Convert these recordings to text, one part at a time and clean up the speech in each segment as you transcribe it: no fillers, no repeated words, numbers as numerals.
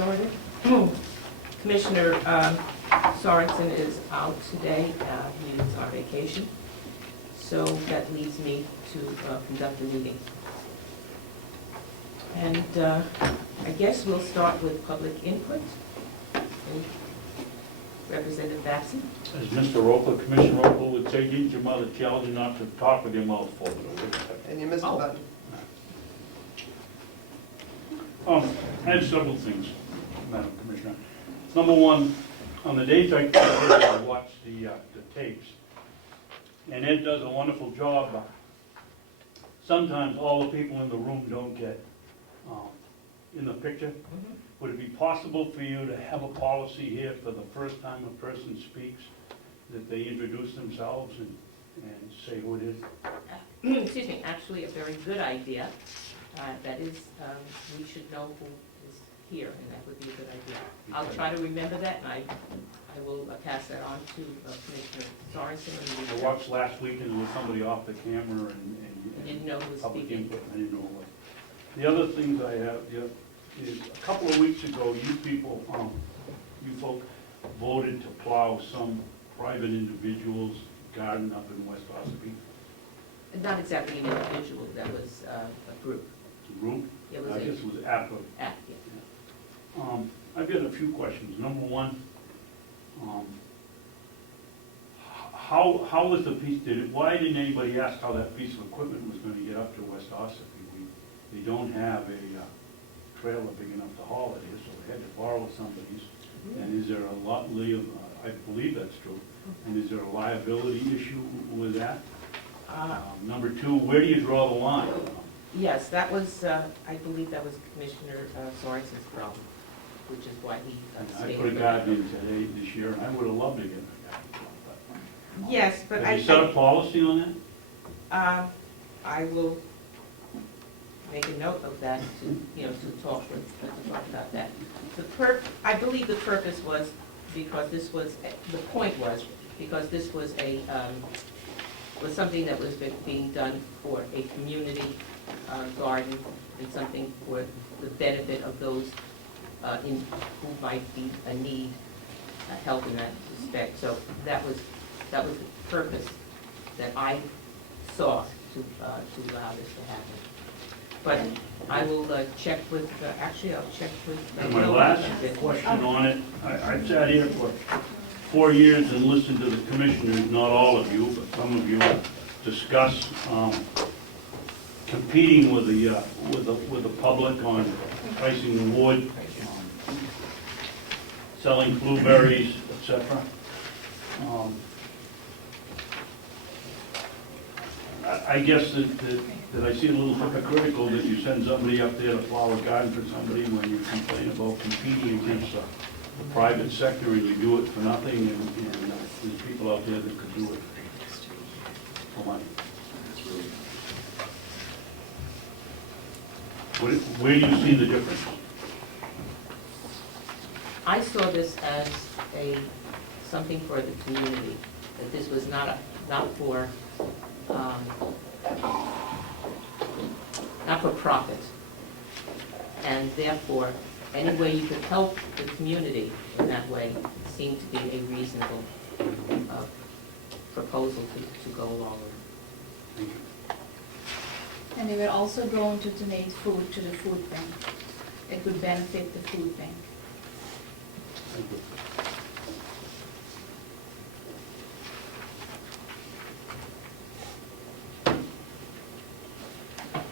started. Commissioner Sorensen is out today. He is on vacation. So that leaves me to conduct the meeting. And I guess we'll start with public input. Representative Babson. As Mr. Roper, Commissioner Roper would say, didn't your mother tell you not to talk with your mouth full? And you missed the button. I have several things, Madam Commissioner. Number one, on the days I watch the tapes, and Ed does a wonderful job. Sometimes all the people in the room don't get in the picture. Would it be possible for you to have a policy here for the first time a person speaks, that they introduce themselves and say who it is? Excuse me, actually a very good idea. That is, we should know who is here, and that would be a good idea. I'll try to remember that, and I will pass that on to Commissioner Sorensen. I watched last week and there was somebody off the camera and didn't know who was public speaking. input, I didn't know what. The other things I have is a couple of weeks ago, you people, you folk voted to plow some private individual's garden up in West Ossipee. Not exactly an individual, that was a group. The group? It was I guess it was after. yeah. I've got a few questions. Number one, how was the piece, why didn't anybody ask how that piece of equipment was going to get up to West Ossipee? They don't have a trailer big enough to haul it here, so we had to borrow somebody's. And is there a lot, I believe that's true, and is there a liability issue with that? Number two, where do you draw the line? Yes, that was, I believe that was Commissioner Sorensen's problem, which is why he I stayed. put a garden in today this year, and I would have loved to get a garden. Yes, but Have you set a policy on that? I will make a note of that to, to talk about that. I believe the purpose was because this was, the point was, because this was was something that was being done for a community garden and something for the benefit of those who might be a need help in that respect. So that was the purpose that I saw to allow this to happen. But I will check with, actually I'll check with. And my last question on it, I've sat here for 4 years and listened to the commissioners, not all of you, but some of you, discuss competing with the public on pricing the wood, selling blueberries, etc. I guess that I see a little hypocritical that you send somebody up there to plow a garden for somebody when you complain about competing against the private sector and you do it for nothing, and there's people out there that could do it for money. Where do you see the difference? I saw this as something for the community, that this was not for profit, and therefore any way you could help the community in that way seemed to be a reasonable proposal to go along with. Thank you. And they were also going to donate food to the food bank. It would benefit the food bank. Thank you.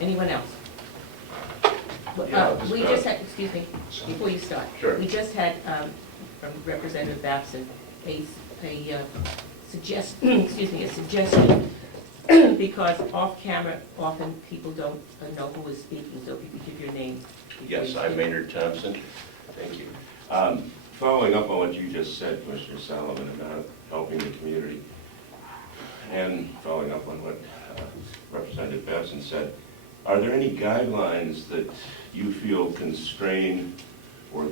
Anyone else? We just had, excuse me, before you start. Sure. We just had, from Representative Babson, a suggestion, because off camera, often people don't know who is speaking, so if you could give your name. Yes, I'm Maynard Thompson. Thank you. Following up on what you just said, Commissioner Solomon, about helping the community, and following up on what Representative Babson said, are there any guidelines that you feel constrain or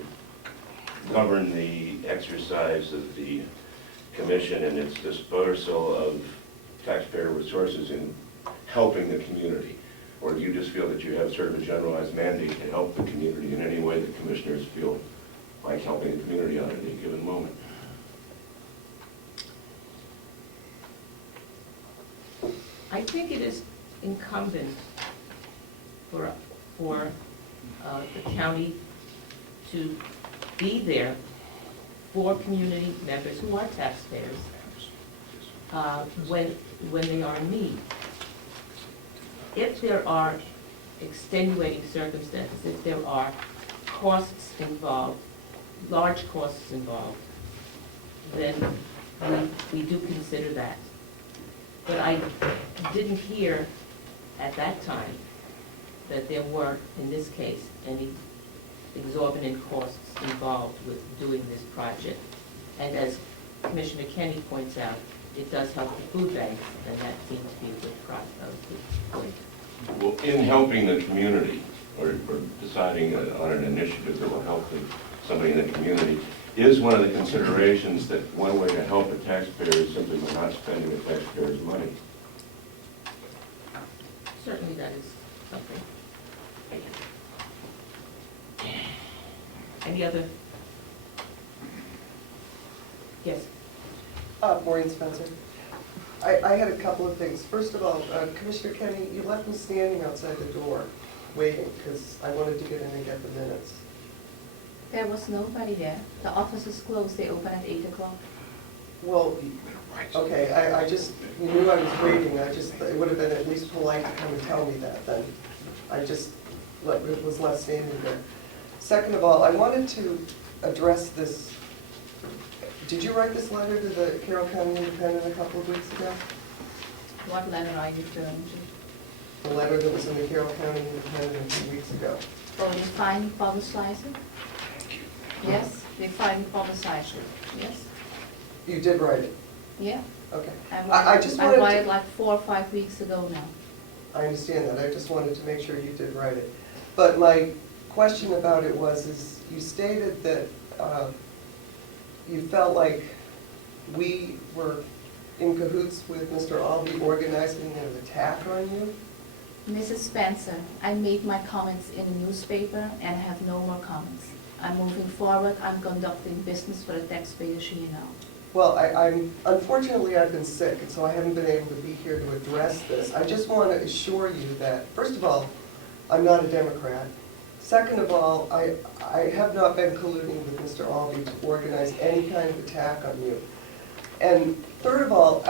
govern the exercise of the commission and its dispersal of taxpayer resources in helping the community? Or do you just feel that you have sort of a generalized mandate to help the community in any way that commissioners feel like helping the community out at any given moment. I think it is incumbent for the county to be there for community members who are taxpayers when they are in need. If there are extenuating circumstances, if there are costs involved, large costs involved, then we do consider that. But I didn't hear at that time that there were, in this case, any exorbitant costs involved with doing this project. And as Commissioner Kenny points out, it does help the food banks, and that seems to be a good point. Well, in helping the community, or deciding on an initiative that will help somebody in the community, is one of the considerations that one way to help a taxpayer is simply by not spending the taxpayer's money. Certainly that is something. Any other? Yes. Maureen Spencer. I had a couple of things. First of all, Commissioner Kenny, you left me standing outside the door waiting because I wanted to get in and get the minutes. There was nobody there. The office is closed, they open at 8 o'clock. Well, okay, I just, you knew I was waiting. It would have been at least polite to come and tell me that then. I just was left standing there. Second of all, I wanted to address this. Did you write this letter to the Carroll County Independent a couple of weeks ago? What letter are you referring to? The letter that was in the Carroll County Independent a few weeks ago. Oh, the fine publicizer? Yes, the fine publicizer, yes. You did write it? Yeah. Okay. I just I wanted wrote to- it like 4 or 5 weeks ago now. I understand that, I just wanted to make sure you did write it. But my question about it is you stated that you felt like we were in cahoots with Mr. Albee organizing an attack on you? Mrs. Spencer, I made my comments in the newspaper and have no more comments. I'm moving forward, I'm conducting business for the taxpayers here now. Well, unfortunately I've been sick, and so I haven't been able to be here to address this. I just want to assure you that, first of all, I'm not a Democrat. Second of all, I have not been colluding with Mr. Albee to organize any kind of attack on you. And third of all,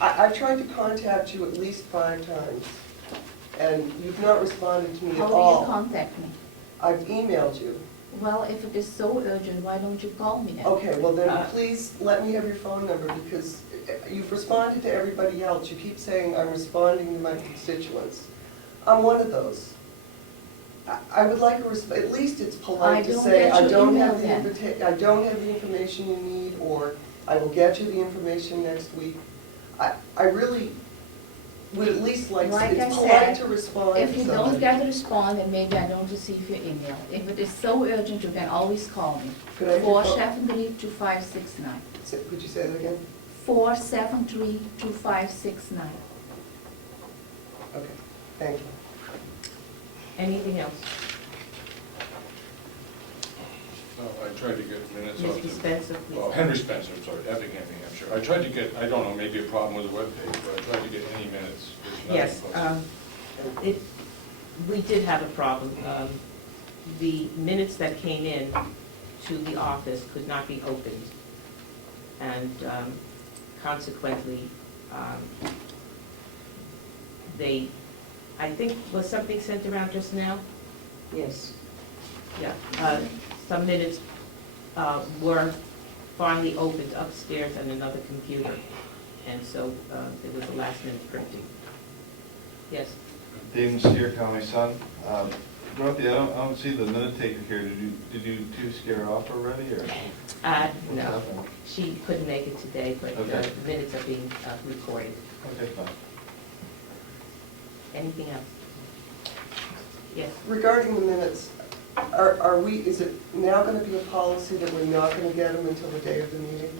I've tried to contact you at least 5 times, and you've not responded to me at How all. do you contact me? I've emailed you. Well, if it is so urgent, why don't you call me then? Okay, well then, please let me have your phone number, because you've responded to everybody else. You keep saying I'm responding to my constituents. I'm one of those. I would like at least it's polite to say I don't have the information you need, or I will get you the information next week. I really would at least like it's polite to respond. If you to don't somebody. get a response, then maybe I don't receive your email. If it is so urgent, you can always call me. Could I have your phone? 473-2569. Could you say that again? 473-2569. Okay, thank you. Anything else? No, I tried to get minutes off. Mr. Spencer, please. Well, Henry Spencer, I'm sorry, Effingham, New Hampshire. I tried to get, I don't know, maybe a problem with the webpage, but I tried to get any minutes. There's nothing Yes, posted. we did have a problem. The minutes that came in to the office could not be opened, and consequently, I think, was something sent around just now? Yes. Yeah, some minutes were finally opened upstairs on another computer, and so it was a last-minute printing. Yes? Dave Steer, County Sun. Dorothy, I don't see the minute taker here. Did you two scare off already, or? What's No, happening? she couldn't make it today, but Okay. the minutes are being recorded. Okay, fine. Anything else? Yes? Regarding the minutes, is it now going to be a policy that we're not going to get them until the day of the meeting?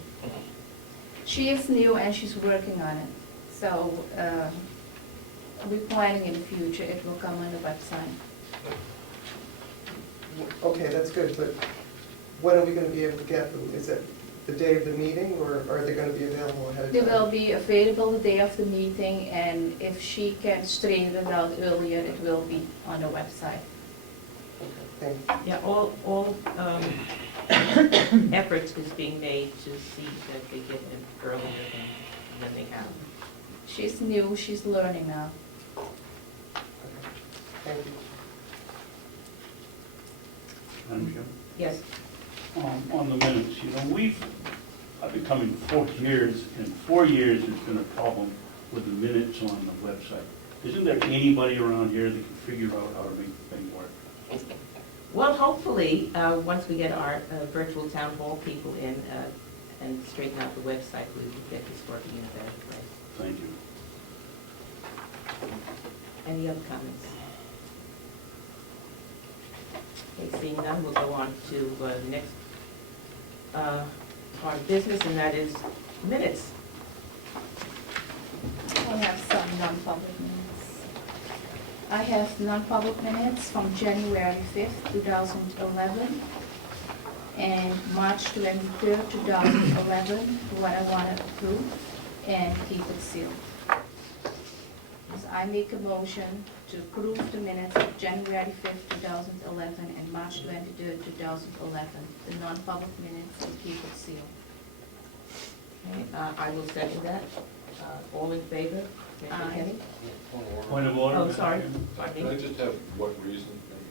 She is new and she's working on it. So we're planning in the future, it will come on the website. Okay, that's good, but when are we gonna be able to get them? Is it the day of the meeting, or are they gonna be available ahead of They time? will be available the day of the meeting, and if she can straighten it out earlier, it will be on the website. Okay, thank you. Yeah, all efforts is being made to see that they get them earlier than they have. She's new, she's learning now. Okay, thank you. Madam Chair? Yes, On the minutes, I've been coming 4 years, and 4 years has been a problem with the minutes on the website. Isn't there anybody around here that can figure out how to make the thing work? well, hopefully, once we get our virtual town hall people in and straighten out the website, we will get this working in a better way. Thank you. Any other comments? Okay, seeing none, we'll go on to the next part of business, and that is minutes. I have some non-public minutes. I have non-public minutes from January 5th, 2011, and March 23rd, 2011, what I want to approve, and keep it sealed. So I make a motion to approve the minutes of January 5th, 2011, and March 23rd, 2011, the non-public minutes, and keep it sealed. Okay, I will second that. All in favor? Commissioner Aye. Kenny? Point of order? Oh, Madam sorry. Chairman? Can I just have what reason,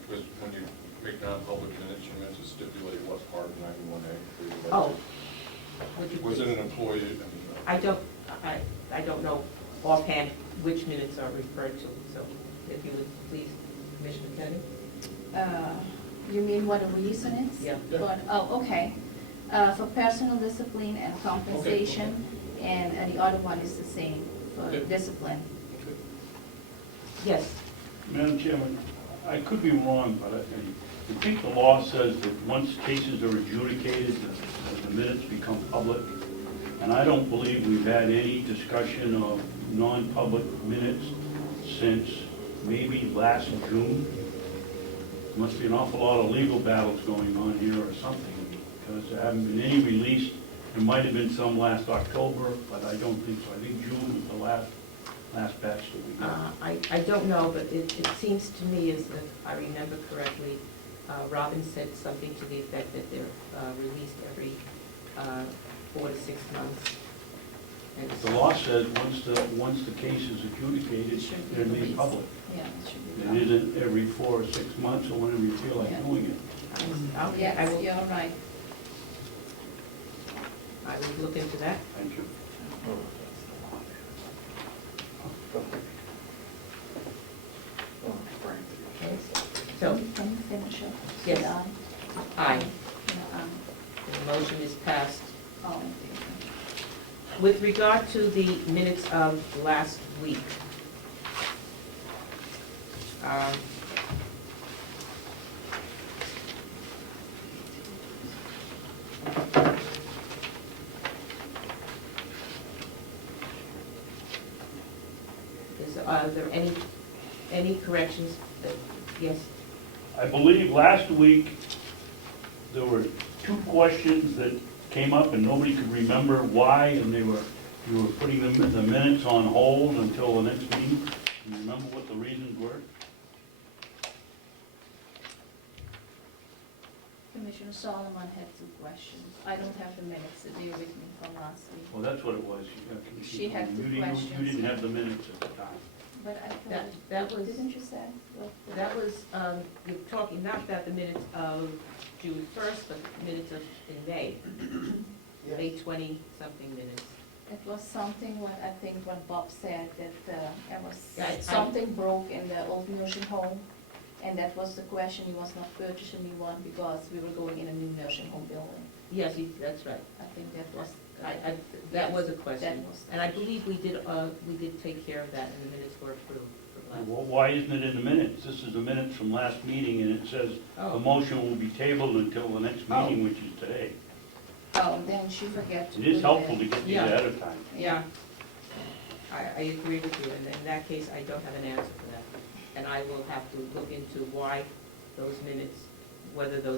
because when you make non-public minutes, you meant to stipulate what part of 91A? Oh. Would you Was it please- an employee? I don't know offhand which minutes are referred to, so if you would please, Commissioner Kenny? You mean what the reason is? Yeah. Oh, okay. For personal discipline and compensation, and the other one is the same, for Okay. discipline. Yes. Madam Chairman, I could be wrong, but I think the law says that once cases are adjudicated, the minutes become public. And I don't believe we've had any discussion of non-public minutes since maybe last June. Must be an awful lot of legal battles going on here or something, because there haven't been any released. There might have been some last October, but I don't think so. I think June was the last batch that we got. I don't know, but it seems to me, as if I remember correctly, Robin said something to the effect that they're released every 4 to 6 months. And The law says once the case is adjudicated, It should be they're made released. public. Yeah, it should be. It done. isn't every 4 or 6 months or whenever you feel like Yeah. doing it. Okay, I Yes, will, you're right. I will look into that. Thank you. Okay. So, Can you finish up? Yes. Say aye. aye, Yeah, aye. the motion is passed. All in favor? With regard to the minutes of last week, are there any corrections that, yes? I believe last week, there were 2 questions that came up and nobody could remember why, and you were putting the minutes on hold until the next meeting. Can you remember what the reasons were? Commissioner Solomon had 2 questions. I don't have the minutes, they're with me from last week. Well, that's what it was. She had 2 You didn't- questions. You didn't have the minutes at the time. But I That thought, was, didn't you say? that was, you're talking not about the minutes of June 1st, but the minutes of, in May, May 20-something minutes. It was something what I think what Bob said, that there was Yeah, something broke in the old nursing home, and that was the question, he was not purchasing me one because we were going in a new nursing home building. Yes, that's right. I think that was. That was a That question. was the And I believe we did take care of that, and the minutes were approved for last. Well, why isn't it in the minutes? This is the minutes from last meeting, and it says the Oh. motion will be tabled until the next Oh. meeting, which is today. Oh, then she forget to. It is put helpful that. to get these Yeah. ahead of time. Yeah, I agree with you, and in that case, I don't have an answer for that. And I will have to look into why those minutes, whether those